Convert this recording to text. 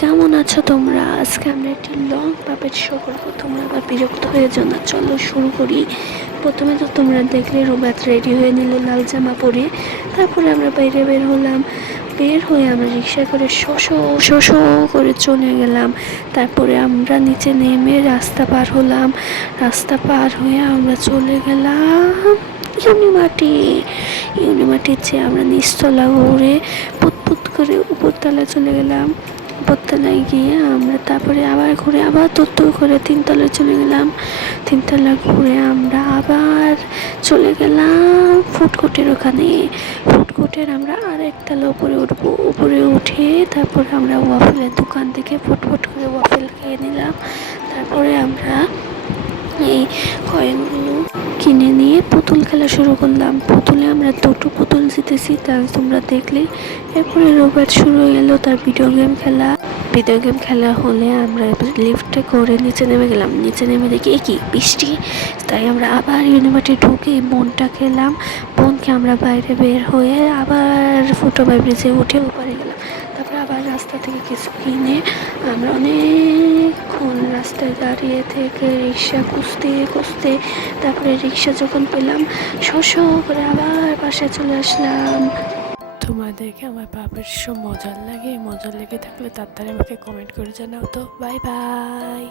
কেমন আছো তোমরা? আজকে আমরা একটি লং পাপেট শো করবো, তোমরা আবার বিরক্ত হয়ে যাও না। চলো শুরু করি। প্রথমে তো তোমরা দেখলে রুবাত রেডি হয়ে নিল লাল জামা পরে। তারপরে আমরা বাইরে বের হলাম। বের হয়ে আমরা রিক্সা করে শো করে চলে গেলাম। তারপরে আমরা নিচে নেমে রাস্তা পার হলাম। রাস্তা পার হয়ে আমরা চলে গেলাম ইউনিমার্টির চেয়ে আমরা নিচতলা ঘুরে পুত করে উপরতলা চলে গেলাম। উপরতলায় গিয়ে আমরা তারপরে আবার ঘুরে আবার তুত্তুর করে তিনতলায় চলে গেলাম। তিনতলা ঘুরে আমরা আবার চলে গেলাম ফুডকোর্টের ওখানে। ফুডকোর্টের আমরা আর একতলা উপরে উঠবো। উপরে উঠে তারপরে আমরা ওয়াফেলের দোকান থেকে ফুটফুট করে ওয়াফেল খেয়ে নিলাম। তারপরে আমরা এই কয়েনগুলো কিনে নিয়ে পুতুল খেলা শুরু করলাম। পুতুলে আমরা দুটো পুতুল জিতেছি, তার তোমরা দেখলে। এরপরে রোবট শুরু হয়ে গেল তার ভিডিও গেম খেলা হলে আমরা লিফটে করে নিচে নেমে গেলাম। নিচে নেমে দেখি কি বৃষ্টি, তাই আমরা আবার ইউনিভার্সিটি ঢুকে বনটা খেলাম। বনকে আমরা বাইরে বের হয়ে আবার ফুটওভার ব্রিজে উঠে ওপারে গেলাম। তারপরে আবার রাস্তা থেকে কিছু কিনে আমরা অনেকক্ষণ রাস্তায় দাঁড়িয়ে থেকে রিক্সা খুঁজতে তারপরে রিক্সা যখন পেলাম করে আবার বাসায় চলে আসলাম। তোমাদেরকে আমার পাপের শো মজার লেগে থাকলে তাড়াতাড়ি আমাকে কমেন্ট করে জানাও তো। Bye bye.